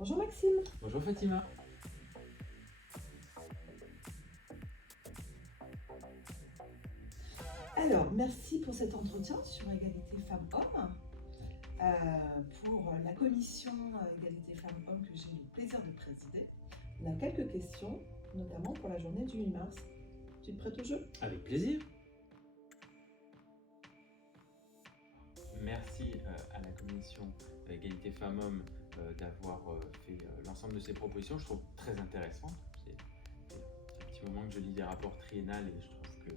Bonjour Maxime. Bonjour Fatima. Alors, merci pour cet entretien sur égalité femmes-hommes. Pour la commission égalité femmes-hommes que j'ai eu le plaisir de présider, on a quelques questions, notamment pour la journée du 8 mars. Tu es prête au jeu? Avec plaisir. Merci à la commission égalité femmes-hommes d'avoir fait l'ensemble de ces propositions. Je trouve très intéressantes. C'est un petit moment que je lis des rapports triennales et je trouve que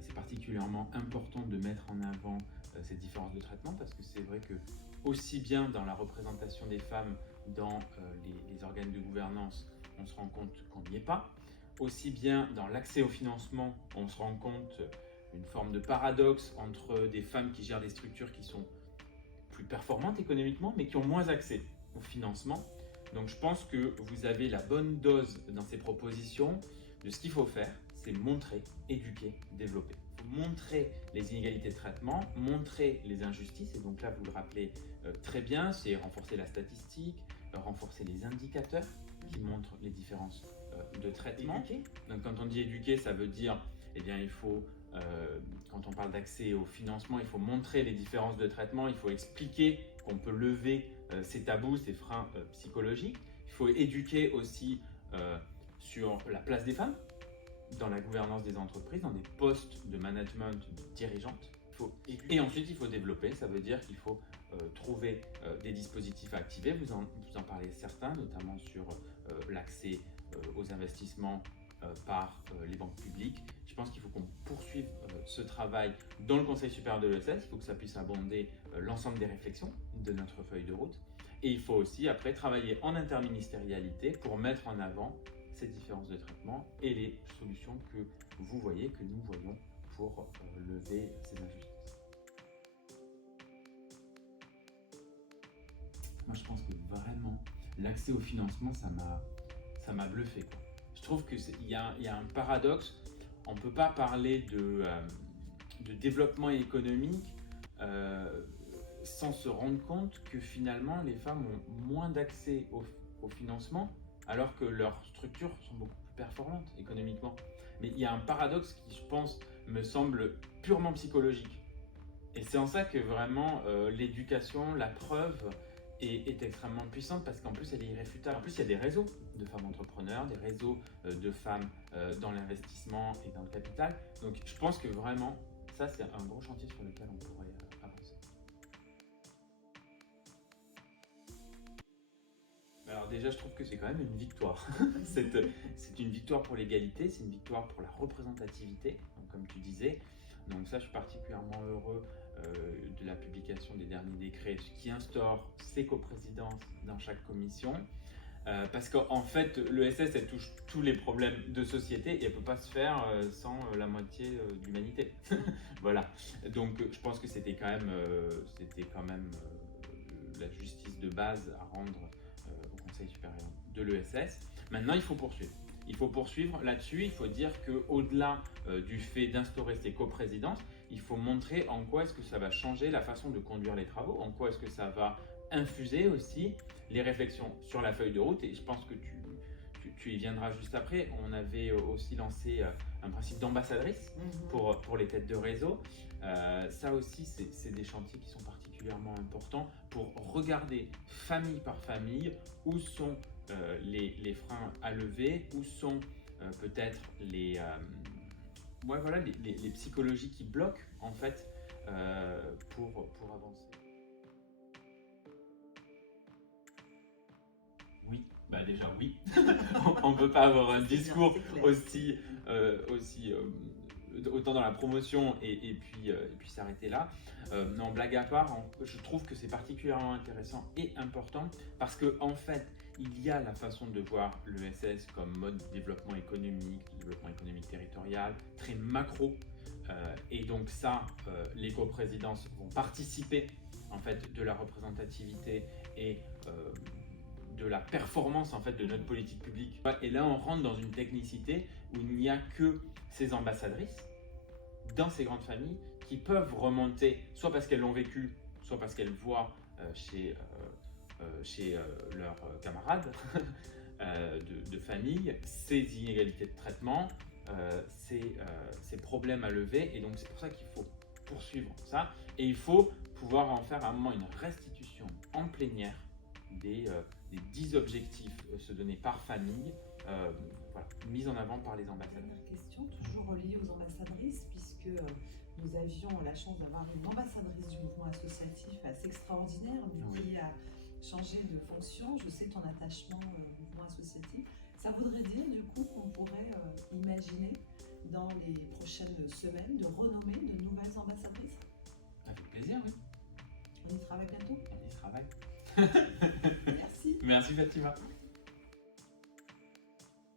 c'est particulièrement important de mettre en avant ces différences de traitement parce que c'est vrai que aussi bien dans la représentation des femmes dans les organes de gouvernance, on se rend compte qu'on n'y est pas. Aussi bien dans l'accès au financement, on se rend compte une forme de paradoxe entre des femmes qui gèrent des structures qui sont plus performantes économiquement, mais qui ont moins accès au financement. Donc je pense que vous avez la bonne dose dans ces propositions de ce qu'il faut faire, c'est montrer, éduquer, développer. Il faut montrer les inégalités de traitement, montrer les injustices, et donc là vous le rappelez très bien, c'est renforcer la statistique, renforcer les indicateurs qui montrent les différences de traitement. Éduquer. Donc quand on dit éduquer, ça veut dire, eh bien il faut quand on parle d'accès au financement, il faut montrer les différences de traitement, il faut expliquer qu'on peut lever ces tabous, ces freins psychologiques. Il faut éduquer aussi sur la place des femmes dans la gouvernance des entreprises, dans des postes de management dirigeantes. Et ensuite, il faut développer, ça veut dire qu'il faut trouver des dispositifs à activer. Vous en parlez certains, notamment sur l'accès aux investissements par les banques publiques. Je pense qu'il faut qu'on poursuive ce travail dans le Conseil supérieur de l'ESS. Il faut que ça puisse abonder l'ensemble des réflexions de notre feuille de route. Et il faut aussi après travailler en interministérialité pour mettre en avant ces différences de traitement et les solutions que vous voyez, que nous voyons pour lever ces injustices. Moi, je pense que vraiment, l'accès au financement, ça m'a bluffé, quoi. Je trouve qu'il y a un paradoxe. On ne peut pas parler de développement économique sans se rendre compte que finalement les femmes ont moins d'accès au financement alors que leurs structures sont beaucoup plus performantes économiquement. Mais il y a un paradoxe qui, je pense, me semble purement psychologique. Et c'est en ça que vraiment l'éducation, la preuve est extrêmement puissante parce qu'en plus elle est irréfutable. En plus il y a des réseaux de femmes entrepreneurs, des réseaux de femmes dans l'investissement et dans le capital. Donc je pense que vraiment ça c'est un gros chantier sur lequel on pourrait avancer. Alors déjà je trouve que c'est quand même une victoire. C'est une victoire pour l'égalité, c'est une victoire pour la représentativité, donc, comme tu disais. Donc ça je suis particulièrement heureux de la publication des derniers décrets qui instaurent ces coprésidences dans chaque commission. Parce qu'en fait, l'ESS, elle touche tous les problèmes de société et elle ne peut pas se faire sans la moitié de l'humanité. Voilà. Donc je pense que c'était quand même la justice de base à rendre au Conseil supérieur de l'ESS. Maintenant, il faut poursuivre. Il faut poursuivre là-dessus, il faut dire qu'au-delà du fait d'instaurer ces coprésidences, il faut montrer en quoi est-ce que ça va changer la façon de conduire les travaux, en quoi est-ce que ça va infuser aussi les réflexions sur la feuille de route. Et je pense que tu y viendras juste après. On avait aussi lancé un principe d'ambassadrice pour les têtes de réseau. Ça aussi, c'est des chantiers qui sont particulièrement importants pour regarder famille par famille où sont les freins à lever, où sont peut-être les psychologies qui bloquent en fait pour avancer. Oui, bah déjà oui. On ne peut pas avoir un discours aussi autant dans la promotion et puis s'arrêter là. Non, blague à part, je trouve que c'est particulièrement intéressant et important parce que en fait, il y a la façon de voir l'ESS comme mode de développement économique territorial, très macro. Et donc ça, les coprésidences vont participer en fait de la représentativité et de la performance en fait de notre politique publique. Et là, on rentre dans une technicité où il n'y a que ces ambassadrices dans ces grandes familles qui peuvent remonter, soit parce qu'elles l'ont vécu, soit parce qu'elles voient chez chez leurs camarades de famille, ces inégalités de traitement, ces problèmes à lever. Et donc c'est pour ça qu'il faut poursuivre ça. Et il faut pouvoir en faire à un moment une restitution en plénière des 10 objectifs se donnés par famille, voilà, mis en avant par les ambassadeurs. Dernière question, toujours reliée aux ambassadrices, puisque nous avions la chance d'avoir une ambassadrice du mouvement associatif assez extraordinaire, mais qui a changé de fonction. Je sais ton attachement au mouvement associatif. Ça voudrait dire du coup qu'on pourrait imaginer dans les prochaines semaines de renommer de nouvelles ambassadrices? Avec plaisir, oui. On y travaille bientôt? On y travaille. Merci. Merci Fatima.